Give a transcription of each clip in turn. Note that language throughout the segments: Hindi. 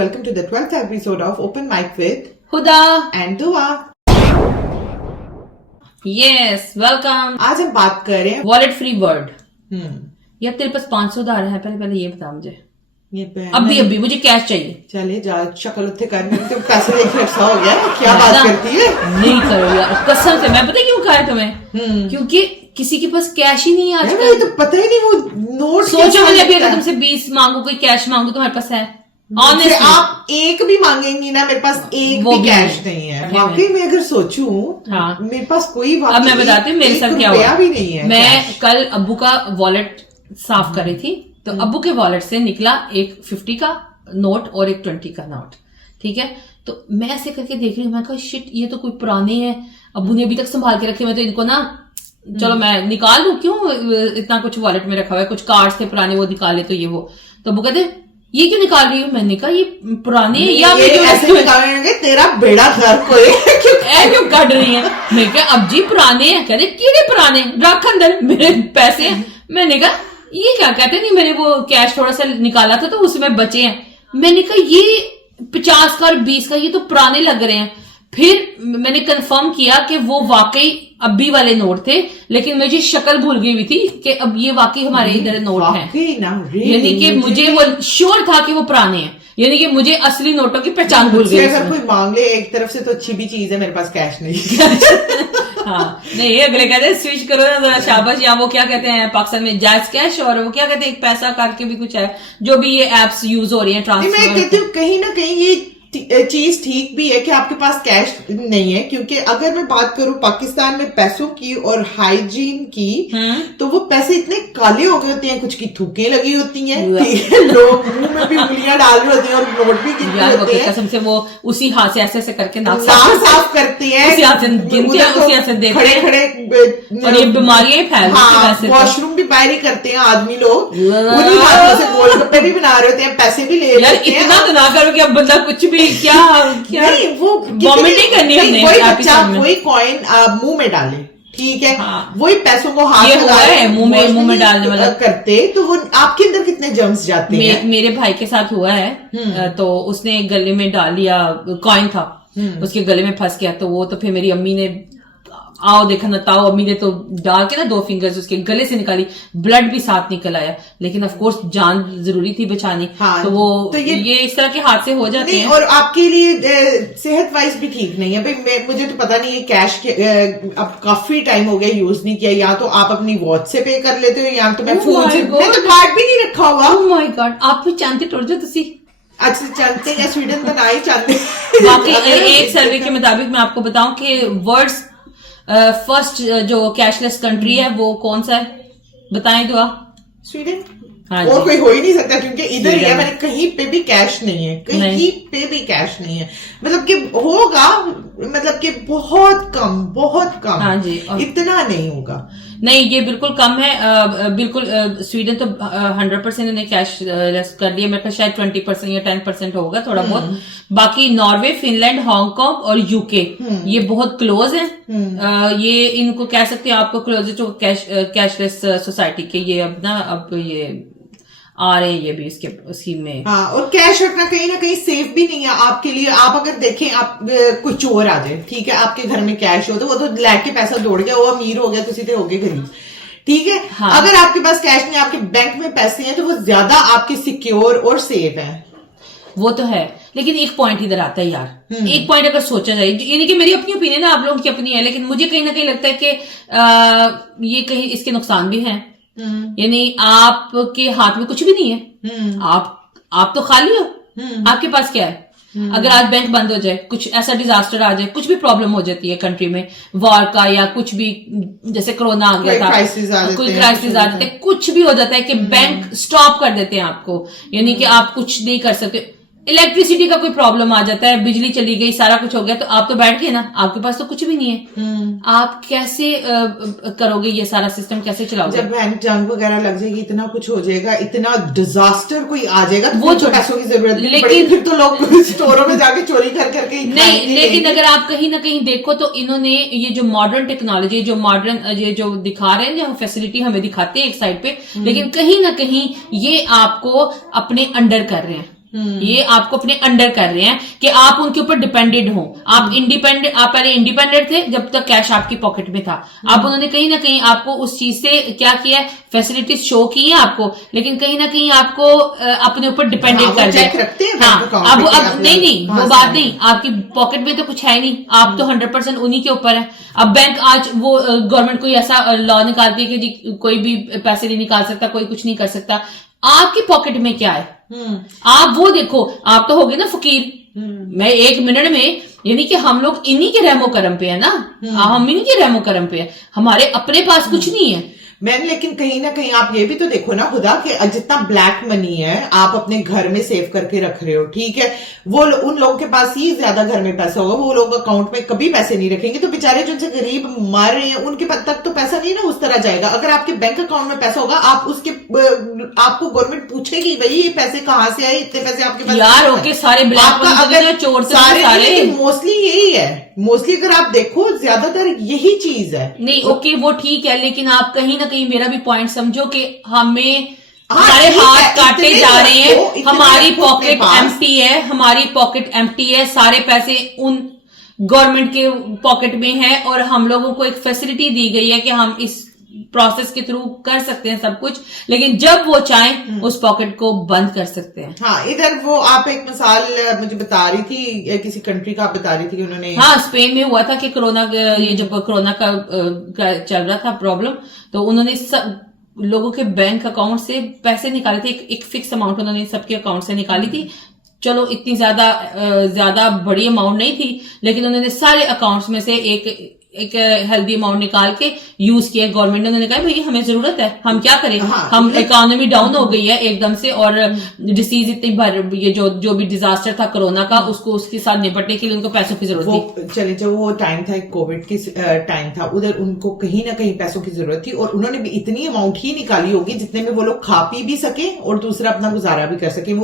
welcome to the 12th episode of Open Mic with Huda and Dua. Yes welcome. आज हम बात कर रहे हैं वॉलेट फ्री वर्ड। यार तेरे पास 500 उधार है, पहले ये बता मुझे। अभी मुझे कैश चाहिए। चले जा शक्ल उत्थे कर, मेरे तो पैसे देख रखा हो गया। क्या बात करती है? नहीं करो यार कसम से। मैं पता क्यों कहा है तुम्हें? क्योंकि किसी के पास कैश ही नहीं है आजकल। तो पता ही नहीं वो नोट। सोचो मैंने अभी अगर तुमसे 20 मांगू, कोई कैश मांगू, तुम्हारे पास है? ऑनेस्टली आप एक भी मांगेंगी ना, मेरे पास एक भी कैश नहीं है। वाकई में अगर सोचूं, हाँ, मेरे पास कोई अब मैं बताती हूँ मेरे साथ क्या हुआ भी नहीं है। मैं कल अब्बू का वॉलेट साफ कर रही थी, तो अब्बू के वॉलेट से निकला एक 50 का नोट और एक 20 का नोट। ठीक है, तो मैं ऐसे करके देख रही हूँ, मैं कहा शिट ये तो कोई पुराने हैं, अब्बू ने अभी तक संभाल के रखे। मैं तो इनको ना चलो मैं निकाल लूं, क्यों इतना कुछ वॉलेट में रखा हुआ है, कुछ कार्ड्स थे पुराने वो निकाले तो ये वो। तो अब्बू कहते ये क्यों निकाल रही हूँ? मैंने कहा ये पुराने हैं या ऐसे निकालेंगे तेरा बेड़ा गर्क क्यों काट रही है? मैं क्या अब जी पुराने हैं। कहते कीड़े पुराने, रख अंदर मेरे पैसे हैं। मैंने कहा ये क्या कहते? नहीं मैंने वो कैश थोड़ा सा निकाला था तो उसमें बचे हैं। मैंने कहा ये 50 का और 20 का ये तो पुराने लग रहे हैं। फिर मैंने कंफर्म किया कि वो वाकई अब्बी वाले नोट थे, लेकिन मुझे शक्ल भूल गई हुई थी कि अब ये वाकई हमारे इधर नोट हैं। यानी कि मुझे वो श्योर था कि वो पुराने हैं, यानी कि मुझे असली नोटों की पहचान भूल गई। अगर कोई मांग ले एक तरफ से तो अच्छी भी चीज है, मेरे पास कैश नहीं। हाँ नहीं, अगले कहते हैं स्विच करो ना जरा शाबाश। या वो क्या कहते हैं पाकिस्तान में जायज कैश, और वो क्या कहते हैं एक पैसा करके भी कुछ है, जो भी ये एप्स यूज हो रही है ट्रांसफर। मैं कहती हूँ कहीं ना कहीं ये चीज ठीक भी है कि आपके पास कैश नहीं है, क्योंकि अगर मैं बात करूं पाकिस्तान में पैसों की और हाइजीन की, तो वो पैसे इतने काले हो गए होते हैं, कुछ की थूकें लगी होती हैं, लोग मुंह में भी उंगलियां डाल रहे होते हैं और नोट भी गिनते होते हैं। कसम से वो उसी हाथ से ऐसे करके नाक साफ करते हैं, उसी हाथ से गिनते हैं, उसी हाथ से देखते हैं, खड़े और ये बीमारियां फैलती हैं। वॉशरूम भी बाहर ही करते हैं आदमी लोग, उन्हीं हाथों से गोलगप्पे भी बना रहे होते हैं, पैसे भी ले रहे होते हैं। इतना तो ना करो कि अब बंदा कुछ भी क्या नहीं, वो वॉमिटिंग करनी हमने, वही बच्चा वही कॉइन मुंह में डाले, ठीक है, हाँ, वही पैसों को हाथ लगाए मुंह में डालने वाला करते, तो वो आपके अंदर कितने जर्म्स जाते हैं। मेरे भाई के साथ हुआ है, तो उसने गले में डाल लिया, कॉइन था उसके गले में फंस गया, तो वो तो फिर मेरी अम्मी ने आओ देखा ना ताओ, अम्मी ने तो डाल के ना 2 फिंगर्स उसके गले से निकाली, ब्लड भी साथ निकल आया, लेकिन ऑफ कोर्स जान जरूरी थी बचानी। हाँ, तो वो तो ये इस तरह के हादसे हो जाते हैं, और आपके लिए सेहत वाइज भी ठीक नहीं है भाई। मुझे तो पता नहीं है कैश अब काफी टाइम हो गया यूज नहीं किया, या तो आप अपनी वॉच से पे कर लेते हो या तो मैं फोन से, मैं तो कार्ड भी नहीं रखा हुआ। ओह माय गॉड, आप भी चांदी तोड़ जो तुसी अच्छा जानते हैं, स्वीडन तो ना ही चाहते। बाकी एक सर्वे के मुताबिक मैं आपको बताऊं कि वर्ल्ड फर्स्ट जो कैशलेस कंट्री है वो कौन सा है, बताएं दुआ? स्वीडन। हाँ, और कोई हो ही नहीं सकता, क्योंकि इधर ही है, मैंने कहीं पे भी कैश नहीं है, कहीं पे भी कैश नहीं है। मतलब कि होगा, मतलब कि बहुत कम। हाँ जी, इतना नहीं होगा। नहीं ये बिल्कुल कम है, बिल्कुल। स्वीडन तो 100% इन्हें कैश लेस कर दिया, मेरे ख्याल शायद 20% या 10% होगा थोड़ा बहुत। बाकी नॉर्वे, फिनलैंड, हांगकांग और यूके ये बहुत क्लोज है। ये इनको कह सकते हैं आपको क्लोजेस्ट कैशलेस सोसाइटी के, ये अब ये आ रहे हैं ये भी इसके उसी में। हाँ, और कैश रखना कहीं ना कहीं सेफ भी नहीं है आपके लिए। आप अगर देखें, आप कोई चोर आ जाए, ठीक है, आपके घर में कैश हो तो वो तो लेके पैसा दौड़ गया, वो अमीर हो गया, तो हो गए गरीब, ठीक है। हाँ। अगर आपके पास कैश नहीं, आपके बैंक में पैसे हैं, तो वो ज्यादा आपके सिक्योर और सेफ है। वो तो है, लेकिन एक पॉइंट इधर आता है यार, एक पॉइंट अगर सोचा जाए, यानी कि मेरी अपनी ओपिनियन है, आप लोगों की अपनी है, लेकिन मुझे कहीं ना कहीं लगता है कि ये कहीं इसके नुकसान भी हैं। यानी आपके हाथ में कुछ भी नहीं है, आप तो खाली हो, आपके पास क्या है? अगर आज बैंक बंद हो जाए, कुछ ऐसा डिजास्टर आ जाए, कुछ भी प्रॉब्लम हो जाती है कंट्री में, वॉर का या कुछ भी, जैसे कोरोना आ गया था, कोई क्राइसिस आ जाते, कुछ भी हो जाता है कि बैंक स्टॉप कर देते हैं आपको, यानी कि आप कुछ नहीं कर सकते। इलेक्ट्रिसिटी का कोई प्रॉब्लम आ जाता है, बिजली चली गई, सारा कुछ हो गया, तो आप तो बैठ गए ना, आपके पास तो कुछ भी नहीं है। आप कैसे करोगे ये सारा सिस्टम, कैसे चलाओगे? जब बैंक जंग वगैरह लग जाएगी, इतना कुछ हो जाएगा, इतना डिजास्टर कोई आ जाएगा, तो वो तो पैसों की जरूरत नहीं, लेकिन फिर तो लोग स्टोरों में जाके चोरी कर करके नहीं। लेकिन अगर आप कहीं ना कहीं देखो तो इन्होंने ये जो मॉडर्न टेक्नोलॉजी, जो मॉडर्न ये जो दिखा रहे हैं, जो फैसिलिटी हमें दिखाते हैं एक साइड पे, लेकिन कहीं ना कहीं ये आपको अपने अंडर कर रहे हैं। ये आपको अपने अंडर कर रहे हैं कि आप उनके ऊपर डिपेंडेंट हो। आप इंडिपेंडेंट, आप पहले इंडिपेंडेंट थे जब तक कैश आपकी पॉकेट में था। आप उन्होंने कहीं ना कहीं आपको उस चीज से क्या किया है, फैसिलिटीज शो की है आपको, लेकिन कहीं ना कहीं आपको अपने ऊपर डिपेंडेंट कर दिया। हाँ, अब नहीं वो बात नहीं, आपकी पॉकेट में तो कुछ है नहीं, आप तो 100% उन्हीं के ऊपर है। अब बैंक आज वो गवर्नमेंट कोई ऐसा लॉ निकालती है कि जी कोई भी पैसे नहीं निकाल सकता, कोई कुछ नहीं कर सकता। आपकी पॉकेट में क्या है आप वो देखो। आप तो हो गए ना फकीर। मैं 1 मिनट में, यानी कि हम लोग इन्हीं के रहमो करम पे है ना, हम इन्हीं के रहमो करम पे है, हमारे अपने पास कुछ नहीं है। मैंने, लेकिन कहीं ना कहीं आप ये भी तो देखो ना खुदा कि जितना ब्लैक मनी है आप अपने घर में सेव करके रख रहे हो, ठीक है, वो उन लोगों के पास ही ज्यादा घर में पैसा होगा, वो लोग अकाउंट में कभी पैसे नहीं रखेंगे। तो बेचारे जो गरीब मर रहे हैं उनके पास तक तो पैसा नहीं ना उस तरह जाएगा। अगर आपके बैंक अकाउंट में पैसा होगा, आप उसके आपको गवर्नमेंट पूछेगी भाई ये पैसे कहाँ से आए, इतने पैसे आपके पास यार ओके, सारे ब्लैक अगर चोर सारे मोस्टली यही है। मोस्टली अगर आप देखो ज्यादातर यही चीज है। नहीं ओके वो ठीक है, लेकिन आप कहीं ना कहीं मेरा भी पॉइंट समझो कि हमें हमारे हाथ काटे जा रहे हैं, हमारी पॉकेट एम्प्टी है, हमारी पॉकेट एम्प्टी है, सारे पैसे उन गवर्नमेंट के पॉकेट में है और हम लोगों को एक फैसिलिटी दी गई है कि हम इस प्रोसेस के थ्रू कर सकते हैं सब कुछ, लेकिन जब वो चाहें उस पॉकेट को बंद कर सकते हैं। हाँ, इधर वो आप एक मिसाल मुझे बता रही थी, किसी कंट्री का आप बता रही थी कि उन्होंने, हाँ स्पेन में हुआ था कि कोरोना, ये जब कोरोना का चल रहा था प्रॉब्लम, तो उन्होंने सब लोगों के बैंक अकाउंट से पैसे निकाले थे, एक फिक्स अमाउंट उन्होंने सबके अकाउंट से निकाली थी। चलो इतनी ज्यादा बड़ी अमाउंट नहीं थी, लेकिन उन्होंने सारे अकाउंट्स में से एक हेल्दी अमाउंट निकाल के यूज किया। गवर्नमेंट ने उन्होंने कहा भाई हमें जरूरत है, हम क्या करें, हम इकोनॉमी डाउन हो गई है एकदम से, और डिसीज इतनी भर, ये जो भी डिजास्टर था कोरोना का, उसको उसके साथ निपटने के लिए उनको पैसों की जरूरत थी। चले जो वो टाइम था कोविड की टाइम था, उधर उनको कहीं ना कहीं पैसों की जरूरत थी, और उन्होंने भी इतनी अमाउंट ही निकाली होगी जितने में वो लोग खा पी भी सके और दूसरा अपना गुजारा भी कर सके।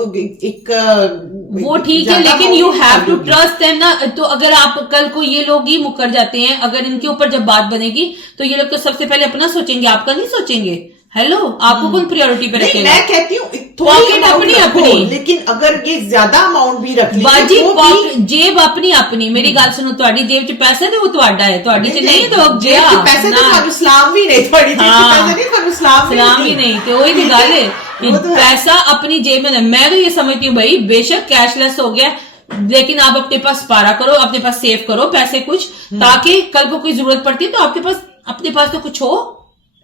वो ठीक है, लेकिन you have to trust them ना। तो अगर आप कल को ये लोग ही मुकर जाते हैं, अगर इनके ऊपर जब बात बनेगी तो ये लोग तो सबसे पहले अपना सोचेंगे, आपका नहीं सोचेंगे। हेलो, आपको कौन प्रायोरिटी पे रखेगा? मैं कहती हूँ थोड़ी अपनी, लेकिन अगर ये ज्यादा अमाउंट भी रख बाजी जेब अपनी मेरी गल सुनो, ਤੁਹਾਡੀ जेब च पैसा तो वो ਤੁਹਾਡਾ है, ਤੁਹਾਡੀ च नहीं तो जेब च पैसे तो ਤੁਹਾਨੂੰ इस्लाम भी नहीं, ਤੁਹਾਡੀ जेब च पैसे नहीं, ਤੁਹਾਨੂੰ इस्लाम भी नहीं। तो वही तो गल है कि पैसा अपनी जेब में। मैं तो ये समझती हूँ भाई बेशक कैशलेस हो गया, लेकिन आप अपने पास स्पारा करो, अपने पास सेव करो पैसे कुछ, ताकि कल को कोई जरूरत पड़ती है तो आपके पास अपने पास तो कुछ हो।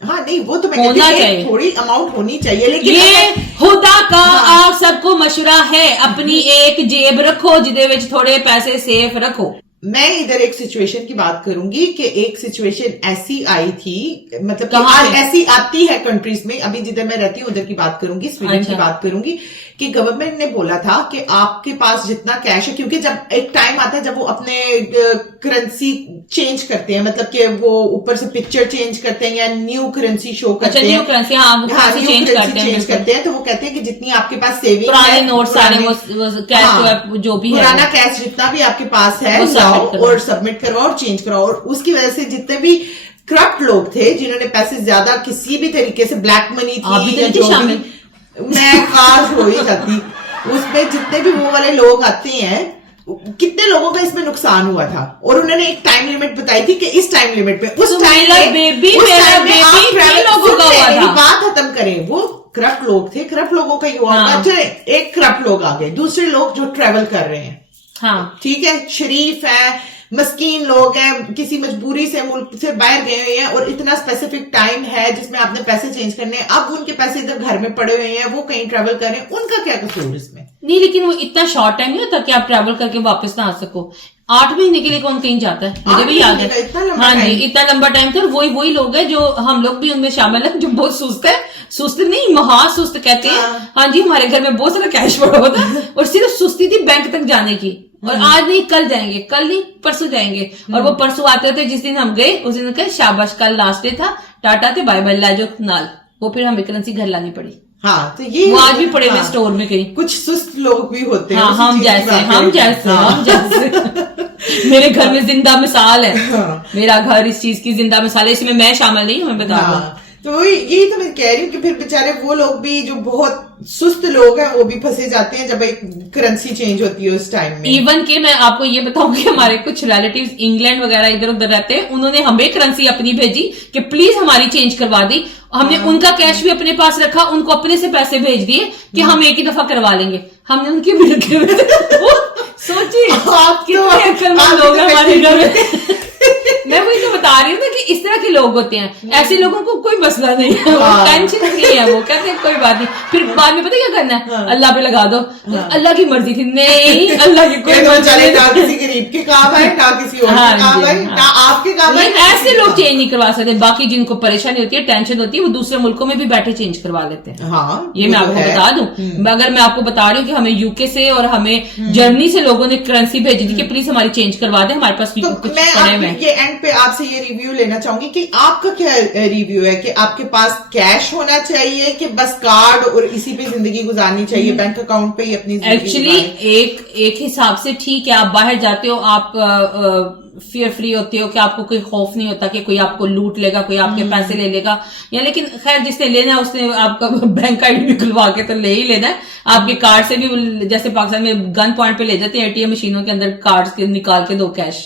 हाँ नहीं, वो तो मैं होना चाहिए, थोड़ी अमाउंट होनी चाहिए, लेकिन ये खुदा का आप सबको मशवरा है, अपनी एक जेब रखो जिदे विच थोड़े पैसे सेफ रखो। मैं इधर एक सिचुएशन की बात करूंगी कि एक सिचुएशन ऐसी आई थी, मतलब ऐसी आती है कंट्रीज में, अभी जिधर मैं रहती हूँ उधर की बात करूंगी, स्वीडन की बात करूंगी, कि गवर्नमेंट ने बोला था कि आपके पास जितना कैश है, क्योंकि जब एक टाइम आता है जब वो अपने करेंसी चेंज करते हैं, मतलब कि वो ऊपर से पिक्चर चेंज करते हैं या न्यू करेंसी शो करते हैं, न्यू करेंसी चेंज करते हैं, तो वो कहते हैं कि जितनी आपके पास सेविंग पुराने नोट सारे कैश जो भी है, पुराना कैश जितना भी आपके पास है और सबमिट करवाओ और चेंज करवाओ। और उसकी वजह से जितने भी करप्ट लोग थे जिन्होंने पैसे ज्यादा किसी भी तरीके से, ब्लैक मनी थी या जो भी, मैं खास हो ही जाती उसमें, जितने भी वो वाले लोग आते हैं, कितने लोगों का इसमें नुकसान हुआ था। और उन्होंने एक टाइम लिमिट बताई थी कि इस टाइम लिमिट पे, उस टाइम बात खत्म करें। वो करप्ट लोग थे, करप्ट लोगों का युवा, अच्छा एक करप्ट लोग आ गए, दूसरे लोग जो ट्रेवल कर रहे हैं, हाँ ठीक है, शरीफ है, मस्कीन लोग हैं, किसी मजबूरी से मुल्क से बाहर गए हुए हैं और इतना स्पेसिफिक टाइम है जिसमें आपने पैसे चेंज करने हैं, अब उनके पैसे इधर घर में पड़े हुए हैं, वो कहीं ट्रैवल कर रहे हैं, उनका क्या कसूर इसमें? नहीं, लेकिन वो इतना शॉर्ट टाइम नहीं होता कि आप ट्रैवल करके वापस ना आ सको। 8 महीने के लिए कौन कहीं जाता है, मुझे भी याद है। हाँ जी, इतना लंबा टाइम था। वही लोग हैं जो हम लोग भी उनमें शामिल है, जो बहुत सुस्त है, सुस्त नहीं महा सुस्त कहते हैं। हाँ जी, हमारे घर में बहुत सारा कैश पड़ा हुआ था और सिर्फ सुस्ती थी बैंक तक जाने की, और आज नहीं कल जाएंगे, कल नहीं परसों जाएंगे। और वो परसों आते थे, जिस दिन हम गए उस दिन कहे शाबाश कल लास्ट डे था, टाटा थे, बाय बाय लाजो नाल, वो फिर हमें करेंसी घर लानी पड़ी। हाँ, तो ये वो आज भी पड़े हुए स्टोर में कहीं। कुछ सुस्त लोग भी होते हैं। हाँ, हम जैसे मेरे घर में जिंदा मिसाल है। मेरा घर इस चीज की जिंदा मिसाल है, इसमें मैं शामिल नहीं हूँ, मैं बता रहा हूँ। तो यही तो मैं कह रही हूँ कि फिर बेचारे वो लोग भी जो बहुत सुस्त लोग हैं वो भी फंसे जाते हैं जब एक करेंसी चेंज होती है उस टाइम में। इवन के मैं आपको ये बताऊंगी, हमारे कुछ रिलेटिव्स इंग्लैंड वगैरह इधर उधर रहते हैं, उन्होंने हमें करेंसी अपनी भेजी कि प्लीज हमारी चेंज करवा दी। हमने उनका कैश भी अपने पास रखा, उनको अपने से पैसे भेज दिए कि हम एक ही दफा करवा लेंगे। हमने उनके भी रखे हुए थे। सोचिए आप कितने अक्लमंद लोग हैं हमारे घर में। मैं वही तो बता रही हूँ ना कि इस तरह के लोग होते हैं, ऐसे लोगों को कोई मसला नहीं है, टेंशन फ्री है, वो कहते हैं कोई बात नहीं। फिर बाद में पता क्या करना है, अल्लाह पे लगा दो, अल्लाह की मर्जी थी। नहीं, अल्लाह की कोई मर्जी नहीं, ना किसी गरीब के काम है, ना किसी और के काम है, ना आपके काम है। ऐसे लोग चेंज नहीं करवा सकते। बाकी जिनको परेशानी होती है, टेंशन होती है, वो दूसरे मुल्कों में भी बैठे चेंज करवा लेते हैं। हाँ, ये मैं आपको बता दूं। अगर मैं आपको बता रही हूँ कि हमें यूके से और हमें जर्मनी से लोगों ने करेंसी भेजी थी कि प्लीज हमारी चेंज करवा दे, हमारे पास कुछ पड़े हुए। ये एंड पे आपसे ये रिव्यू लेना चाहूंगी कि आपका क्या रिव्यू है कि आपके पास कैश होना चाहिए कि बस कार्ड और इसी पे जिंदगी गुजारनी चाहिए, बैंक अकाउंट पे ही अपनी जिंदगी? एक्चुअली एक हिसाब से ठीक है, आप बाहर जाते हो, आप फियर फ्री होते हो कि आपको कोई खौफ नहीं होता कि कोई आपको लूट लेगा, कोई आपके पैसे ले लेगा, या लेकिन खैर जिसने लेना है उसने आपका बैंक आईडी भी खुलवा के तो ले ही लेना है। आपके कार्ड से भी, जैसे पाकिस्तान में गन पॉइंट पे ले जाते हैं एटीएम मशीनों के अंदर, कार्ड के निकाल के दो कैश।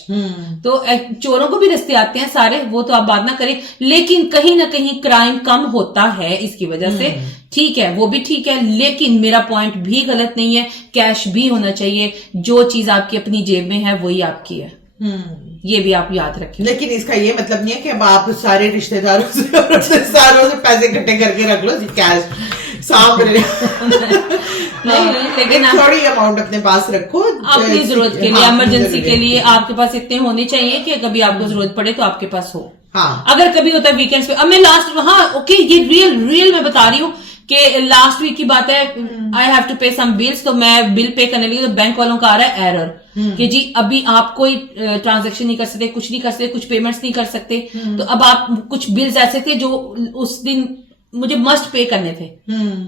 तो चोरों को भी रास्ते आते हैं सारे, वो तो आप बात ना करें, लेकिन कहीं ना कहीं क्राइम कम होता है इसकी वजह से। ठीक है, वो भी ठीक है, लेकिन मेरा पॉइंट भी गलत नहीं है, कैश भी होना चाहिए। जो चीज आपकी अपनी जेब में है वही आपकी है, ये भी आप याद रखें। लेकिन इसका ये मतलब नहीं है कि अब आप सारे रिश्तेदारों से और रिश्तेदारों से पैसे इकट्ठे करके रख लो कैश सामने। नहीं, लेकिन थोड़ी अमाउंट अपने पास रखो अपनी जरूरत के लिए, इमरजेंसी के लिए आपके पास इतने होने चाहिए कि कभी आपको जरूरत पड़े तो आपके पास हो। हाँ, अगर कभी होता है वीकेंड्स पे। अब मैं लास्ट, हाँ ओके, ये रियल मैं बता रही हूँ कि लास्ट वीक की बात है, आई हैव टू पे सम बिल्स, तो मैं बिल पे करने लगी तो बैंक वालों का आ रहा है एरर कि जी अभी आप कोई ट्रांजैक्शन नहीं कर सकते, कुछ नहीं कर सकते, कुछ पेमेंट्स नहीं कर सकते। तो अब आप कुछ बिल्स ऐसे थे जो उस दिन मुझे मस्ट पे करने थे,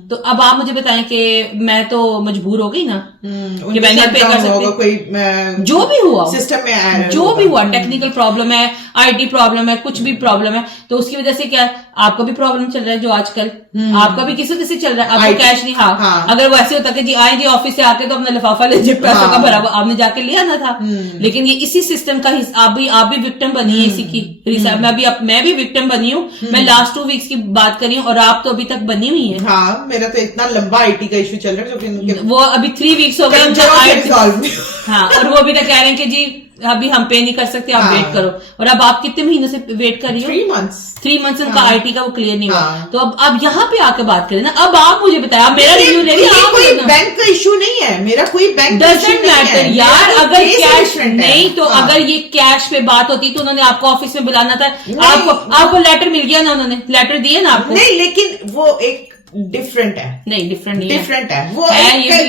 तो अब आप मुझे बताएं कि मैं तो मजबूर हो गई ना कि मैं नहीं पे कर सकती। कोई जो भी हुआ सिस्टम में जो भी हुआ, टेक्निकल प्रॉब्लम है, आईटी प्रॉब्लम है, कुछ भी प्रॉब्लम है, तो उसकी वजह से क्या आपका भी प्रॉब्लम चल रहा है जो आजकल आपका भी किसी किसी चल रहा है, आपको कैश नहीं। हाँ, अगर वो ऐसे होता कि जी आए जी ऑफिस से आके तो अपना लिफाफा ले पैसों का भरा आपने जाके लिया ना था, लेकिन ये इसी सिस्टम का आप भी विक्टिम बनी है इसी की। मैं भी विक्टिम बनी हूँ, मैं लास्ट 2 वीक्स की बात करी हूँ और आप तो अभी तक बनी हुई है। हाँ, मेरा तो इतना लंबा आईटी का इश्यू चल रहा है जो कि वो अभी 3 वीक्स हो गए। हाँ, और वो अभी तक कह रहे हैं कि जी अभी हम पे नहीं कर सकते, आप वेट करो। और अब आप कितने महीनों से वेट कर रही हो? 3 मंथ्स उनका आईटी का वो क्लियर नहीं हुआ। तो अब यहाँ पे आके बात करें ना। अब आप मुझे बताया, आप मेरा रिव्यू ले रही हैं। कोई बैंक का इशू नहीं है, मेरा कोई बैंक डजंट मैटर यार। अगर कैश नहीं तो अगर ये कैश पे बात होती तो उन्होंने आपको ऑफिस में बुलाना था। आपको लेटर मिल गया ना, उन्होंने लेटर दिए ना आपको? नहीं, लेकिन वो एक डिफरेंट है। नहीं, डिफरेंट नहीं, डिफरेंट है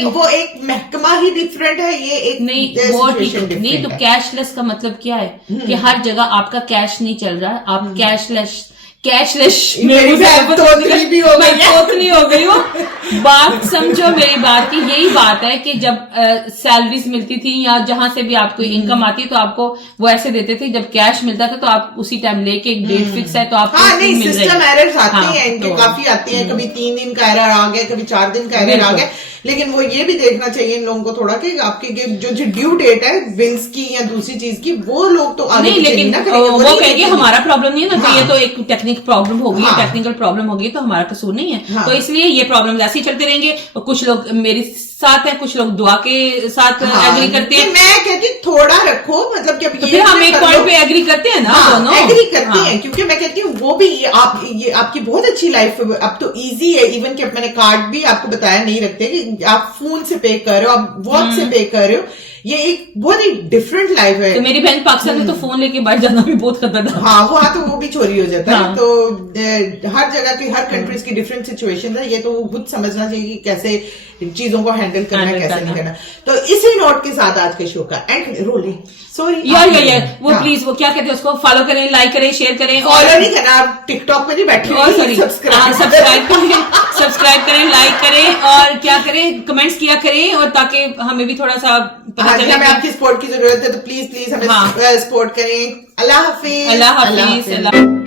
वो एक महकमा ही डिफरेंट है, ये एक नहीं वो ठीक नहीं। तो कैशलेस का मतलब क्या है कि हर जगह आपका कैश नहीं चल रहा है, आप कैशलेस मेरी तोतली हो गई हूँ। बात समझो मेरी बात की, यही बात है कि जब सैलरीज मिलती थी या जहां से भी आपको इनकम आती तो आपको वो ऐसे देते थे, जब कैश मिलता था तो आप उसी टाइम लेके एक डेट फिक्स है तो आपको नहीं, सिस्टम एरर्स आते हैं इनके, काफी आती हैं। कभी 3 दिन का एरर आ गया, कभी 4 दिन का एरर आ गया। लेकिन वो ये भी देखना चाहिए इन लोगों को थोड़ा कि आपकी जो ड्यू डेट है बिल्स की या दूसरी चीज की, वो लोग तो आगे नहीं, लेकिन वो कहेंगे हमारा प्रॉब्लम नहीं है ना, तो ये तो एक टेक्निकल प्रॉब्लम होगी, टेक्निकल प्रॉब्लम होगी तो हमारा कसूर नहीं है। तो इसलिए ये प्रॉब्लम ऐसे ही चलते रहेंगे। और कुछ लोग मेरे साथ है, कुछ लोग दुआ के साथ एग्री करते हैं। मैं कहती थोड़ा रखो, मतलब कि अब ये हम एक पॉइंट पे एग्री करते हैं ना, दोनों एग्री करते हैं, क्योंकि मैं कहती हूँ वो भी ये आपकी बहुत अच्छी लाइफ अब तो इजी है। इवन कि मैंने कार्ड भी आपको बताया नहीं रखते कि आप फोन से पे कर रहे हो, आप वॉच से पे कर रहे हो, ये एक बहुत ही डिफरेंट लाइफ है। तो मेरी बहन पाकिस्तान में तो फोन लेके बाहर जाना भी बहुत खतरनाक। हाँ, वहां तो वो भी चोरी हो जाता है। तो हर जगह की, हर कंट्रीज की डिफरेंट सिचुएशन है, ये तो खुद समझना चाहिए कि कैसे चीजों को हैंडल करना, कैसे नहीं करना। तो इसी नोट के साथ आज के शो का एंड रोलिंग। सॉरी यार वो प्लीज वो क्या कहते हैं उसको, फॉलो करें, लाइक करें, शेयर करें। फॉलो नहीं करना, आप टिकटॉक पे नहीं बैठे, और सब्सक्राइब करें, लाइक करें और क्या करें, कमेंट्स किया करें, और ताकि हमें भी थोड़ा सा पता चले। हमें आपकी सपोर्ट की जरूरत है, तो प्लीज हमें सपोर्ट करें। अल्लाह हाफिज। अल्लाह हाफिज।